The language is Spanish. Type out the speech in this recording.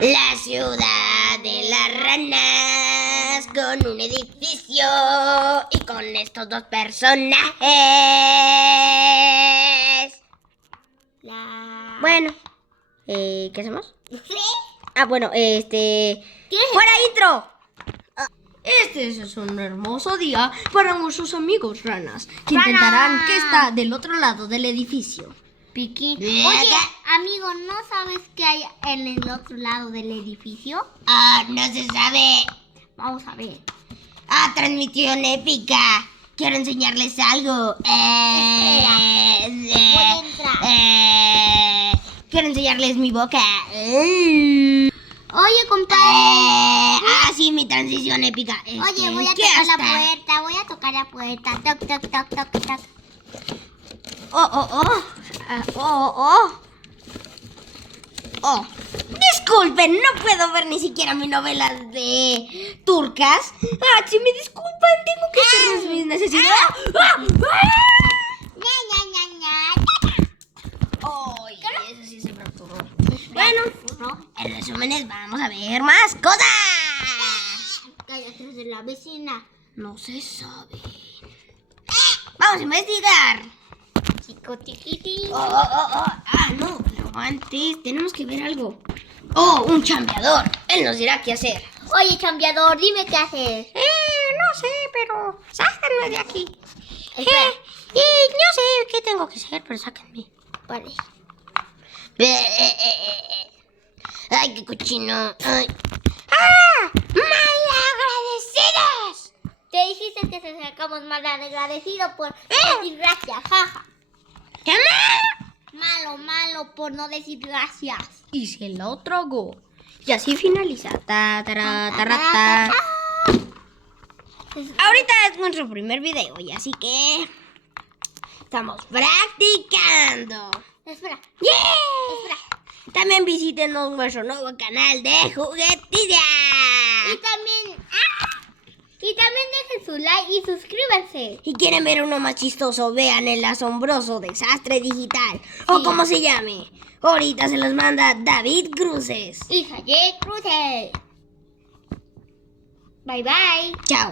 La ciudad de las ranas con un edificio y con estos dos personajes. Bueno, ¿qué hacemos? ¿Sí? Bueno, ¿Qué? ¡fuera intro! Este es un hermoso día para nuestros amigos ranas, que intentarán que está del otro lado del edificio. Piqui. Oye, amigo, ¿no sabes qué hay en el otro lado del edificio? No se sabe. Vamos a ver. Transmisión épica. Quiero enseñarles algo. Voy a entrar. Quiero enseñarles mi boca. Oye, compadre. Sí, mi transición épica. Oye, voy a ¿qué tocar la hasta? puerta. Voy a tocar la puerta. Toc, toc, toc, toc, toc. Disculpen, no puedo ver ni siquiera mi novela de turcas. Si me disculpan, tengo que hacer mis necesidades. Ña, ña, ña, ña. Ay, eso sí se fracturó. Bueno, en resúmenes vamos a ver más cosas. Cállate de la vecina. No se sabe. Vamos a investigar. Chico chiquitín. No, pero antes tenemos que ver algo. Un chambeador. Él nos dirá qué hacer. Oye, chambeador, dime qué haces. No sé, pero sáquenme de aquí. Espera. Y no sé qué tengo que hacer, pero sáquenme. Vale. Ay, qué cochino. Ay. ¡Malagradecidos! Te dijiste que te sacamos mal agradecido por decir gracias, jaja. ¿Qué más? Malo por no decir gracias. Y se lo tragó. Y así finaliza. Ahorita es nuestro primer video, y así que estamos practicando. Espera. ¡Yeah! También visiten nuestro nuevo canal de Juguetidia. Y también dejen su like y suscríbanse. Si quieren ver uno más chistoso, vean el asombroso desastre digital. O como se llame. Ahorita se los manda David Cruces. Y Sayek Cruces. Bye bye. Chao.